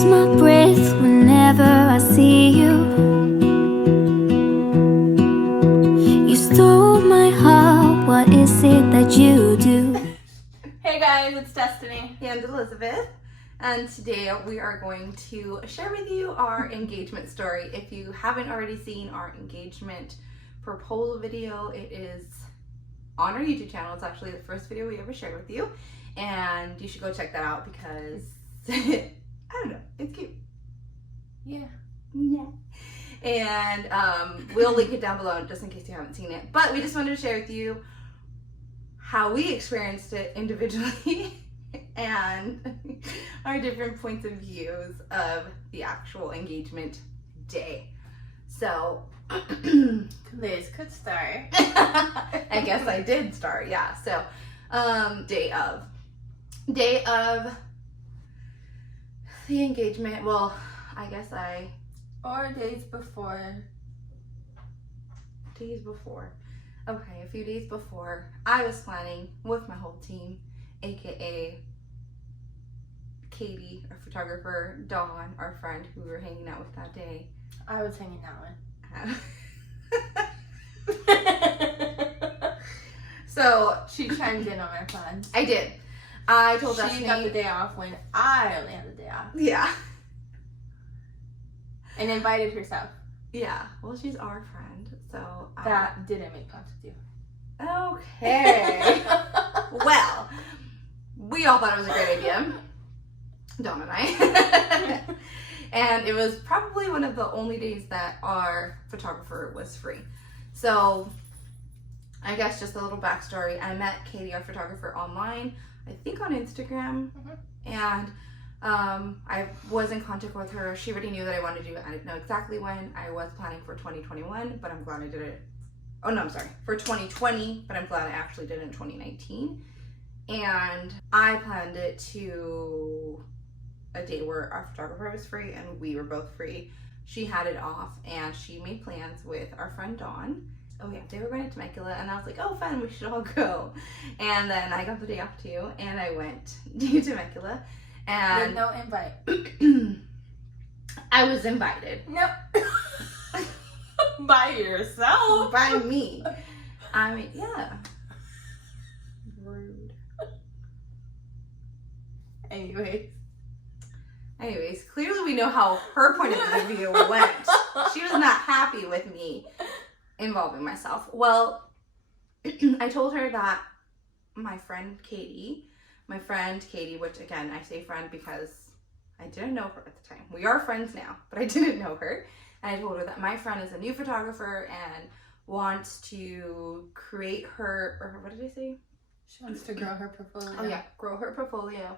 lose my breath whenever I see you. You stole my heart, what is it that you do? Hey guys, it's Destiny and Elizabeth, and today we are going to share with you our engagement story. If you haven't already seen our engagement proposal video, it is on our YouTube channel. It's actually the first video we ever shared with you, and you should go check that out because I don't know, it's cute. Yeah. And we'll link it down below just in case you haven't seen it. But we just wanted to share with you how we experienced it individually and our different points of views of the actual engagement day. So Liz could start. I guess I did start, yeah. So day of the engagement. Well, I guess Or days before. Okay, a few days before, I was planning with my whole team, aka Katie, our photographer, Dawn, our friend who we were hanging out with that day. I was hanging out with. So She chimed in on our plans. I did. I told She Destiny. got the day off when I only had the day off. Yeah. And invited herself. Yeah. Well, she's our friend, so That didn't make plans with you. Okay. Well, we all thought it was a great idea, Dawn and I. And it was probably one of the only days that our photographer was free. So I guess just a little backstory. I met Katie, our photographer, online, I think on Instagram. And I was in contact with her. She already knew that I wanted to do it. I didn't know exactly when. I was planning for 2021, but I'm glad I did it. Oh no, I'm sorry, for 2020, but I'm glad I actually did it in 2019. And I planned it to a day where our photographer was free and we were both free. She had it off and she made plans with our friend Dawn. Oh yeah, they were going to Temecula and I was like, oh fun, we should all go. And then I got the day off too and I went to Temecula. And With no invite. I was invited. Nope. By yourself. By me. I mean, yeah. Rude. Anyways, clearly we know how her point of the video went. She was not happy with me involving myself. Well, I told her that my friend Katie, which again, I say friend because I didn't know her at the time. We are friends now, but I didn't know her. And I told her that my friend is a new photographer and wants to create her, or what did I say? She wants to grow her portfolio. Oh yeah, grow her portfolio.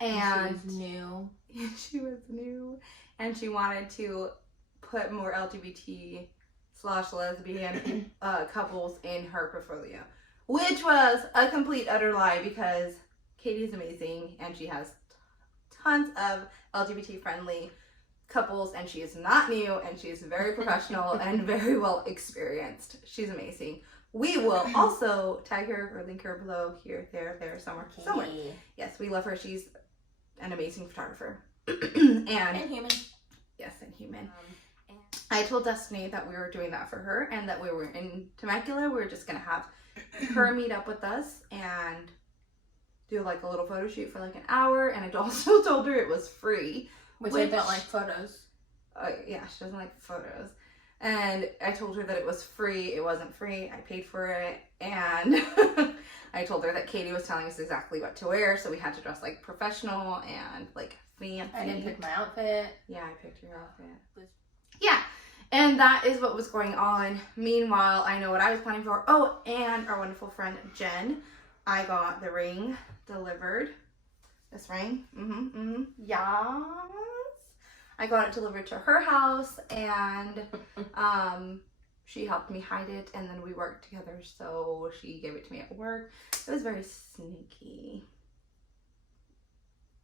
And she was new. She was new. And she wanted to put more LGBT/lesbian couples in her portfolio. Which was a complete utter lie because Katie's amazing and she has tons of LGBT friendly couples and she is not new and she is very professional and very well experienced. She's amazing. We will also tag her or link her below, here, there, somewhere. Yes, we love her. She's an amazing photographer. and human. Yes, and human. I told Destiny that we were doing that for her and that we were in Temecula. We were just going to have her meet up with us and do like a little photo shoot for like an hour. And I also told her it was free. Which I don't like photos. Yeah, she doesn't like photos. And I told her that it was free. It wasn't free. I paid for it. And I told her that Katie was telling us exactly what to wear. So we had to dress like professional and like fancy. I didn't pick my outfit. Yeah, I picked your outfit. Yeah. And that is what was going on. Meanwhile, I know what I was planning for. Oh, and our wonderful friend Jen. I got the ring delivered. This ring. Yes. I got it delivered to her house and she helped me hide it and then we worked together, so she gave it to me at work. It was very sneaky.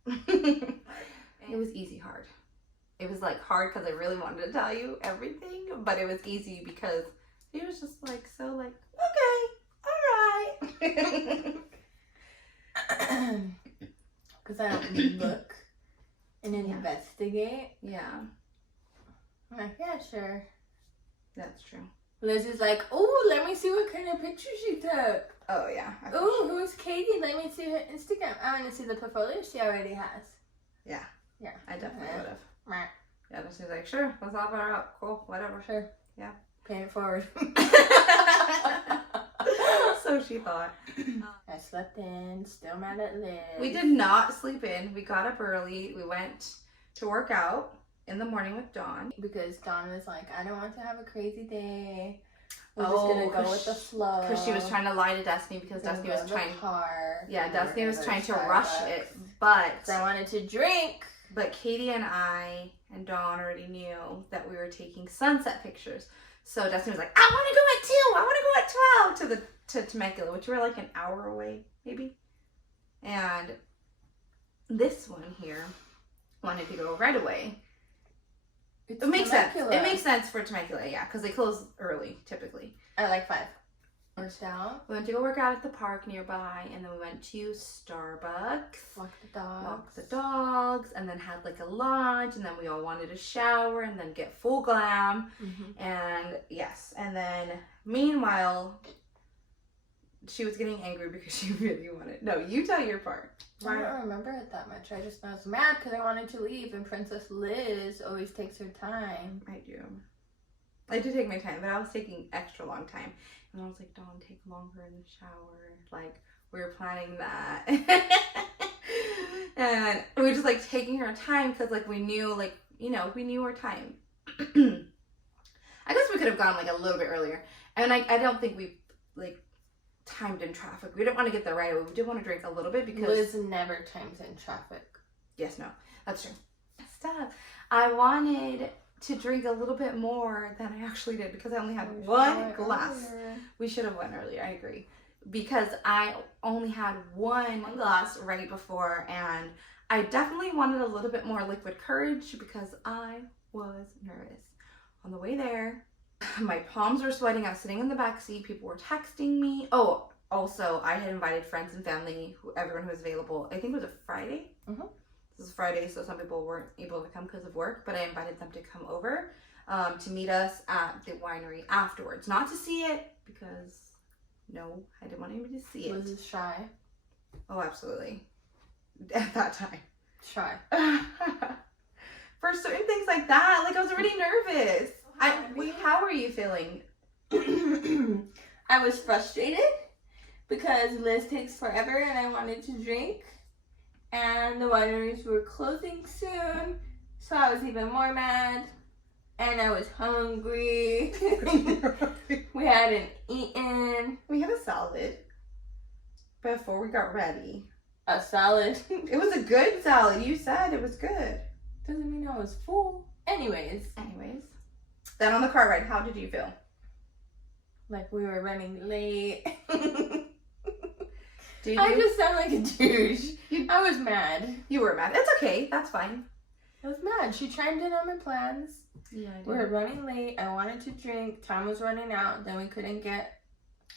It was easy hard. It was like hard because I really wanted to tell you everything, but it was easy because it was just like so like, okay, all right. Because I don't look and investigate. Yeah. I'm like, yeah, sure. That's true. Liz is like, oh, let me see what kind of picture she took. Oh, yeah. Oh, who's Katie? Let me see her Instagram. I want to see the portfolio she already has. Yeah. Yeah. I definitely would have. Right. Yeah, but she's like, sure, let's all put her up. Cool, whatever. Sure. Yeah. Pay it forward. So she thought. I slept in, still mad at Liz. We did not sleep in. We got up early. We went to work out in the morning with Dawn. Because Dawn was like, I don't want to have a crazy day. We're just going to go with the flow. Because she was trying to lie to Destiny because Destiny was trying. Yeah, Destiny was trying to rush it. But I wanted to drink. But Katie and I and Dawn already knew that we were taking sunset pictures. So Destiny was like, I want to go at 2. I want to go at 12 to Temecula, which were like an hour away, maybe. And this one here wanted to go right away. It makes sense. It makes sense for Temecula, yeah, because they close early, typically. At like 5. Worked out. We went to go work out at the park nearby, and then we went to Starbucks. Walked the dogs. Walked the dogs, and then had like a lunch, and then we all wanted to shower and then get full glam. Mm-hmm. And yes, and then meanwhile, she was getting angry because she really wanted. No, you tell your part. I don't remember it that much. I just know I was mad because I wanted to leave, and Princess Liz always takes her time. I do. I do take my time, but I was taking extra long time. And I was like, Dawn, take longer in the shower. Like, we were planning that. And we were just, like, taking her time because, like, we knew, like, you know, we knew our time. I guess we could have gone, like, a little bit earlier. And I don't think we, like, timed in traffic. We didn't want to get there right away. We did want to drink a little bit because... Liz never times in traffic. Yes, no. That's true. Stop. I wanted to drink a little bit more than I actually did because I only had one glass. Earlier. We should have went earlier, I agree. Because I only had one glass right before, and I definitely wanted a little bit more liquid courage because I was nervous. On the way there, my palms were sweating. I was sitting in the back seat. People were texting me. Oh, also, I had invited friends and family, everyone who was available. I think it was a Friday. Mm-hmm. This is Friday, so some people weren't able to come because of work, but I invited them to come over to meet us at the winery afterwards. Not to see it, because no, I didn't want anybody to see it. Liz is shy. Oh, absolutely. At that time. Shy. For certain things like that, like I was already nervous. How were you feeling? I was frustrated because Liz takes forever and I wanted to drink. And the wineries were closing soon, so I was even more mad. And I was hungry. We hadn't eaten. We had a salad before we got ready. A salad. It was a good salad. You said it was good. Doesn't mean I was full. Anyways. Then on the car ride, how did you feel? Like we were running late. Did you? I just sound like a douche. I was mad. You were mad. It's okay. That's fine. I was mad. She chimed in on my plans. Yeah, I did. We were running late. I wanted to drink. Time was running out. Then we couldn't get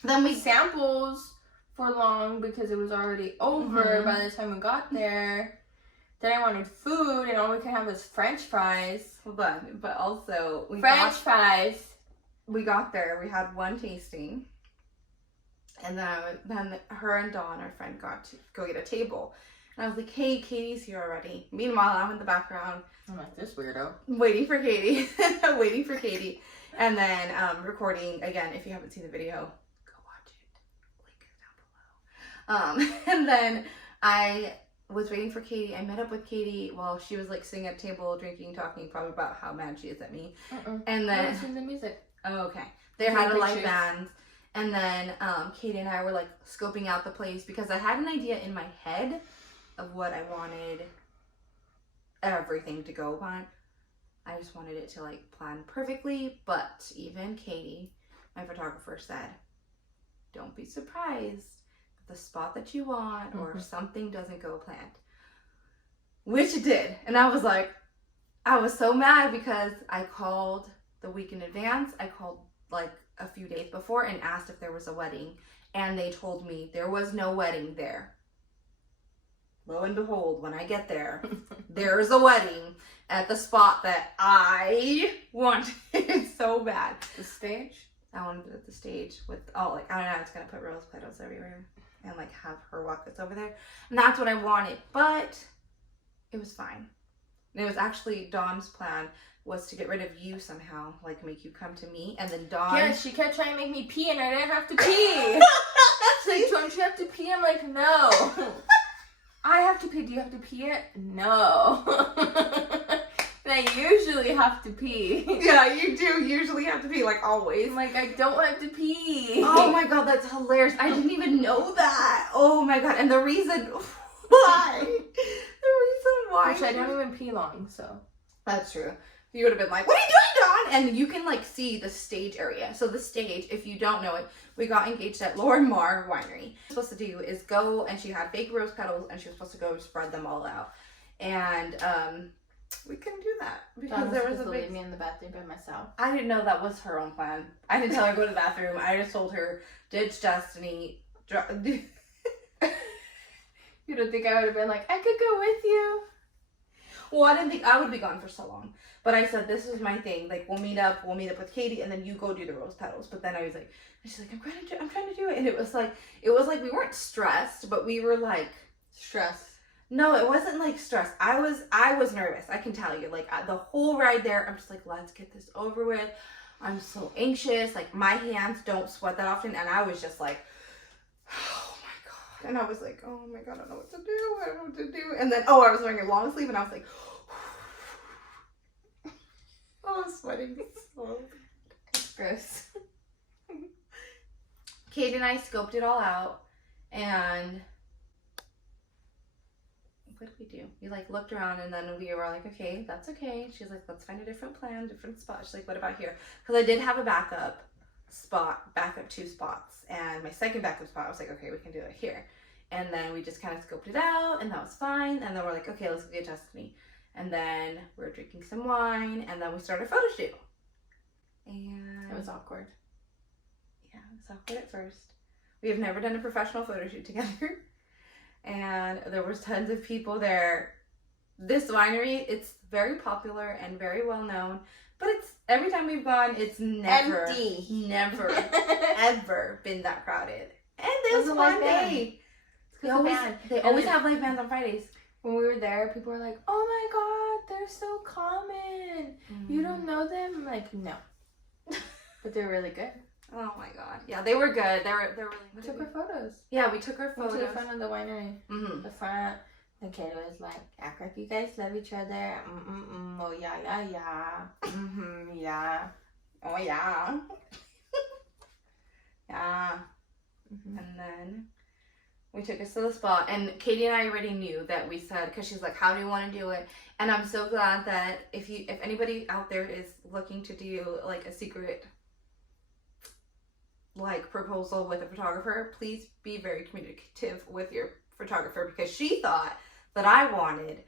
Then samples for long because it was already over by the time we got there. Then I wanted food, and all we could have was French fries. Hold on, but also fries. We got there. We had one tasting, and then her and Dawn, our friend, got to go get a table. And I was like, "Hey, Katie's here already." Meanwhile, I'm in the background. I'm like, this weirdo. Waiting for Katie. Waiting for Katie. And then recording again. If you haven't seen the video, go watch it. Link is down below. And then I was waiting for Katie. I met up with Katie while she was like sitting at a table, drinking, talking, probably about how mad she is at me. And then listening to music. Oh, okay. They had a live band. And then Katie and I were like scoping out the place because I had an idea in my head of what I wanted everything to go on. I just wanted it to like plan perfectly, but even Katie, my photographer, said, don't be surprised if the spot that you want or something doesn't go planned. Which it did. And I was like, I was so mad because I called the week in advance. I called like a few days before and asked if there was a wedding, and they told me there was no wedding there. lo and behold, when I get there, there's a wedding at the spot that I wanted so bad. The stage? I wanted it at the stage with, I don't know, it's gonna put rose petals everywhere and like have her walk us over there. And that's what I wanted, but it was fine. And it was actually Dawn's plan was to get rid of you somehow, like make you come to me, and then Dawn. Yeah, she kept trying to make me pee, and I didn't have to pee. She's like, don't you have to pee? I'm like, no. I have to pee. Do you have to pee it? No. And I usually have to pee. Yeah, you do usually have to pee, like always. I'm like, I don't have to pee. Oh my god, that's hilarious. I didn't even know that. Oh my god, and the reason why. Which I don't even pee long, so. That's true. You would have been like, what are you doing, Dawn? And you can like see the stage area. So the stage, if you don't know it, we got engaged at Lord Mar Winery. What you're supposed to do is go, and she had fake rose petals, and she was supposed to go spread them all out. And we couldn't do that because there was a big... leave me in the bathroom by myself. I didn't know that was her own plan. I didn't tell her to go to the bathroom. I just told her, ditch Destiny. You don't think I would have been like, I could go with you? Well, I didn't think I would be gone for so long. But I said, this is my thing. Like, we'll meet up with Katie, and then you go do the rose petals. But then I was like, and she's like, I'm trying to do it. And it was like we weren't stressed, but we were like... Stressed. No, it wasn't like stress. I was nervous. I can tell you. Like, the whole ride there, I'm just like, let's get this over with. I'm so anxious. Like, my hands don't sweat that often. And I was just like, oh my God. And I was like, oh my God, I don't know what to do. I don't know what to do. And then, I was wearing a long sleeve, and I was like, oh, I'm sweating so It's gross. Katie and I scoped it all out, and what did we do? We like looked around, and then we were like, okay, that's okay. She's like, let's find a different plan, different spot. She's like, what about here? Because I did have a backup 2 spots, and my second backup spot, I was like, okay, we can do it here. And then we just kind of scoped it out, and that was fine. And then we're like, okay, let's get Tuscany. And then we were drinking some wine, and then we started a photo shoot. And it was awkward. Yeah, it was awkward at first. We have never done a professional photo shoot together. And there was tons of people there. This winery, it's very popular and very well known, but it's every time we've gone, it's never, never, ever been that crowded. And this one day, they always have live bands on Fridays. When we were there, people were like, oh my God, they're so common. You don't know them? I'm like, no. But they're really good. Oh my God. Yeah, they were good. They're really good. We took our photos. Yeah, we took our photos. To the front of the winery. Mm-hmm. The front. And Kato was like, act like you guys love each other. Oh, yeah, yeah, yeah. Yeah. Oh, yeah. Yeah. Mm-hmm. And then we took us to the spot, and Katie and I already knew that we said, because she's like, how do you want to do it? And I'm so glad that if anybody out there is looking to do like a secret like proposal with a photographer, please be very communicative with your photographer, because she thought that I wanted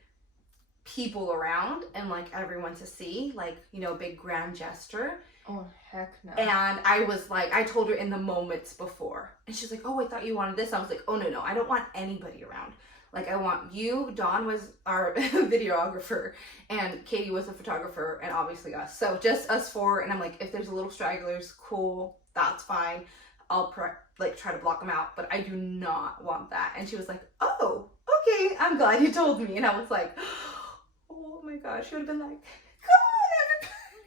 people around and like everyone to see, like, you know, a big grand gesture. Oh, heck no. And I was like, I told her in the moments before, and she's like, oh, I thought you wanted this. I was like, oh, no, I don't want anybody around. Like, I want you. Dawn was our videographer, and Katie was the photographer, and obviously us. So just us 4. And I'm like, if there's a little stragglers, cool, that's fine. I'll try to block them out, but I do not want that. And she was like, oh, okay, I'm glad you told me. And I was like, oh my gosh, she would have been like,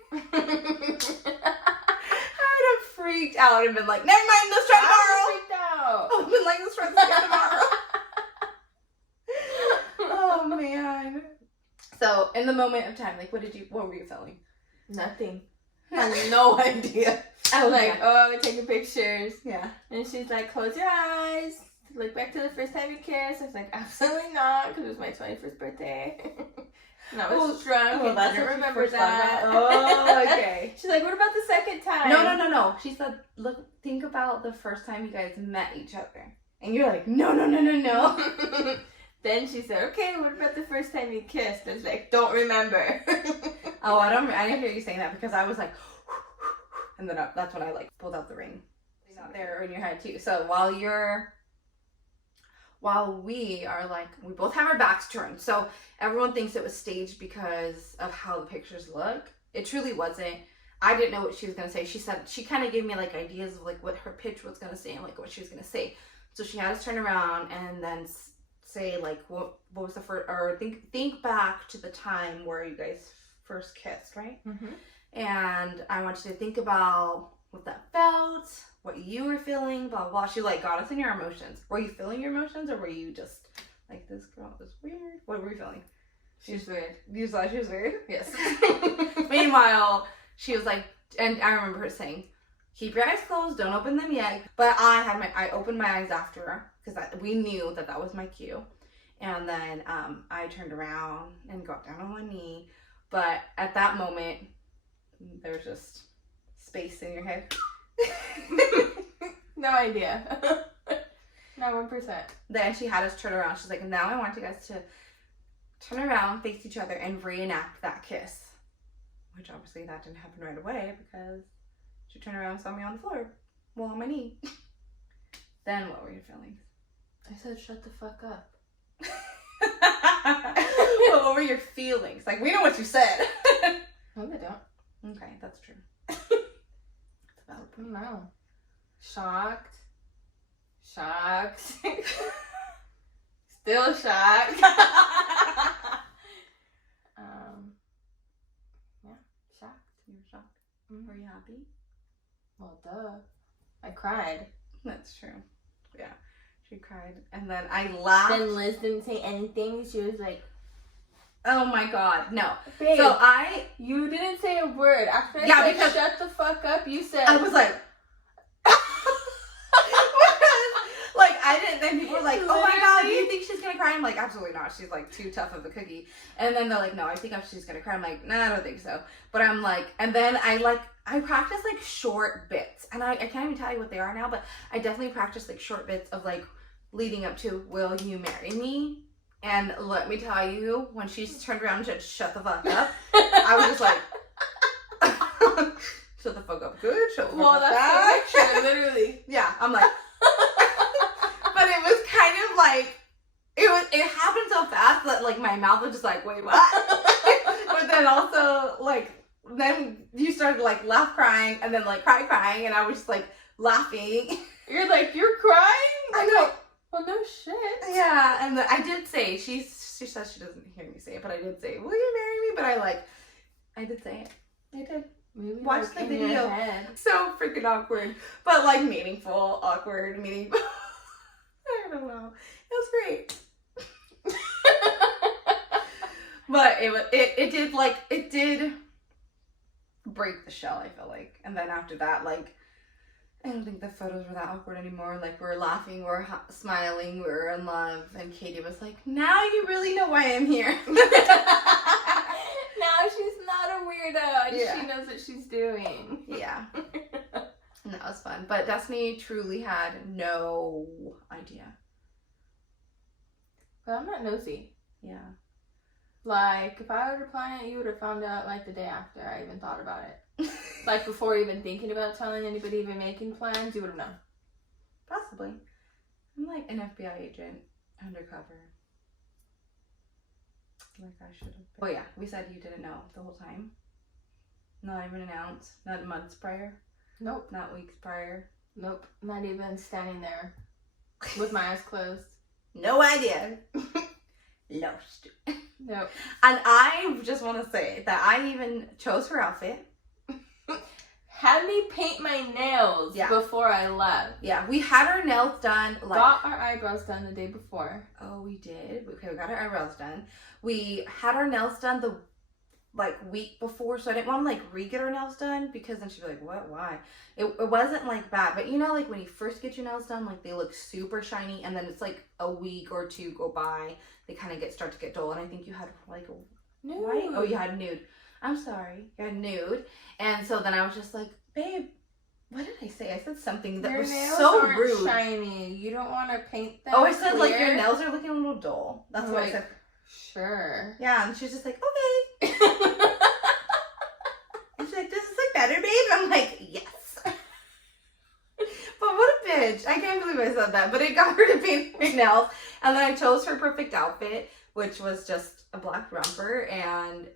I would have freaked out and been like, never mind, let's try tomorrow. Freaked out. I would have been like, let's try this again tomorrow. Oh man. So in the moment of time, like, what were you feeling? Nothing. I had no idea. I was like, oh, we're taking pictures. Yeah. And she's like, close your eyes. Look back to the first time you kissed. I was like, absolutely not, because it was my 21st birthday. And I was drunk. Well, and that's didn't what remember she first that. Oh, okay. She's like, what about the second time? No. She said, look, think about the first time you guys met each other. And you're like, no. Then she said, okay, what about the first time you kissed? I was like, don't remember. Oh, I didn't hear you saying that, because I was like, and then that's when I like pulled out the ring. It's not there in your head too. So while while we are like, we both have our backs turned. So everyone thinks it was staged because of how the pictures look. It truly wasn't. I didn't know what she was going to say. She said, she kind of gave me like ideas of like what her pitch was going to say and like what she was going to say. So she had us turn around and then say like, what was the first, or think back to the time where you guys first kissed, right? Mm-hmm. And I want you to think about what that felt, what you were feeling, blah, blah. She like got us in your emotions. Were you feeling your emotions, or were you just like, this girl is weird? What were you feeling? She's weird. You thought she was weird? Yes. Meanwhile, she was like, and I remember her saying, keep your eyes closed, don't open them yet. But I opened my eyes after her because we knew that was my cue. And then I turned around and got down on one knee. But at that moment, there's just space in your head. No idea. Not 1%. Then she had us turn around. She's like, now I want you guys to turn around, face each other, and reenact that kiss. Which obviously that didn't happen right away because she turned around and saw me on the floor. Well, on my knee. Then what were your feelings? I said, shut the fuck up. What were your feelings? Like, we know what you said. No, they don't. Okay, that's true. That's a valid I point. don't know. Shocked. Still shocked. Yeah, shocked. You were shocked. Mm-hmm. Were you happy? Well, duh. I cried. That's true. Yeah. She cried. And then I laughed. Then Liz didn't say anything. She was like, Oh my god, no. babe, So you didn't say a word. After I Yeah, said because shut the fuck up, you said, I was like, like I didn't. Then people were like, "Oh my god, do you think she's gonna cry?" I'm like, "Absolutely not. She's like too tough of a cookie." And then they're like, "No, I think she's gonna cry." I'm like, "No, I don't think so." But I'm like, and then I practice like short bits, and I can't even tell you what they are now, but I definitely practice like short bits of like leading up to, "Will you marry me?" And let me tell you, when she turned around and said, "Shut the fuck up," I was just like, "Shut the fuck up, good. Shut the fuck up, bad." the picture, literally. Yeah, I'm like, but it was kind of like, it happened so fast that like my mouth was just like, wait, what? But then also like, then you started like laugh crying and then like crying, and I was just like laughing. You're like, you're crying? I know. Well, no shit. Yeah, and I did say, she says she doesn't hear me say it, but I did say, "Will you marry me?" But I did say it. I did. Maybe Watch like the in video. your head. So freaking awkward, but like meaningful, awkward, meaningful. I don't know. It was great. But it did break the shell, I feel like. And then after that, like, I don't think the photos were that awkward anymore. Like, we're laughing, we're smiling, we're in love. And Katie was like, "Now you really know why I'm here." Now she's not a weirdo, and Yeah. she knows what she's doing. Yeah. And that was fun. But Destiny truly had no idea. But I'm not nosy. Yeah. Like, if I were to plan it, you would have found out, like, the day after I even thought about it. Like, before even thinking about telling anybody, even making plans, you would have known. Possibly. I'm like an FBI agent undercover. Like I should have. Oh yeah, we said you didn't know the whole time. Not even an ounce. Not months prior. Nope. Not weeks prior. Nope. Not even standing there with my eyes closed. No idea. Lost. Nope. And I just want to say that I even chose her outfit. Had me paint my nails before I left. Yeah, we had our nails done. Like, got our eyebrows done the day before. Oh, we did. Okay, we got our eyebrows done. We had our nails done the week before, so I didn't want to like re-get our nails done because then she'd be like, "What? Why?" It wasn't like bad, but you know, like when you first get your nails done, like they look super shiny, and then it's like a week or two go by, they kind of start to get dull. And I think you had like a white. Oh, you had nude. I'm sorry, you had nude. And so then I was just like, "Babe, what did I say? I said something that your was nails so aren't rude. Shiny. You don't want to paint them. Oh, I said like clear? your nails are looking a little dull. That's what I said. Sure. Yeah, and she's just like, "Okay." And she's like, "Does this look better, babe?" I'm like, "Yes." But what a bitch. I can't believe I said that. But it got her to paint her nails. And then I chose her perfect outfit, which was just a black romper, and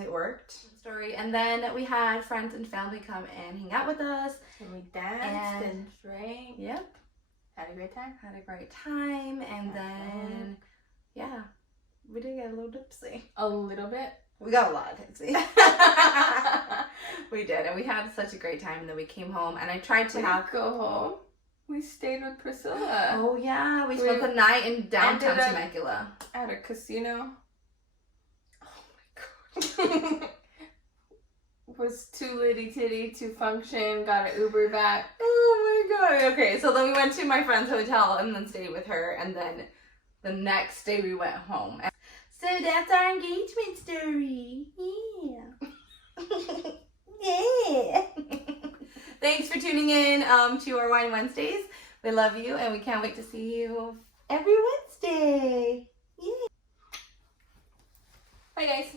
it worked. Story. And then we had friends and family come and hang out with us. And we danced and drank. Yep. Had a great time. Had a great time. And then, yeah, we did get a little tipsy. A little bit. We got a lot of tipsy. We did. And we had such a great time. And then we came home, and I tried to have... go home. We stayed with Priscilla. Oh, yeah. We spent the night in downtown Temecula. At a casino. Oh, my God. Was too litty titty to function, got an Uber back. Oh my God. Okay, so then we went to my friend's hotel and then stayed with her, and then the next day we went home. So that's our engagement story. Yeah. Yeah. Thanks for tuning in to our Wine Wednesdays. We love you, and we can't wait to see you every Wednesday. Yeah. Bye guys.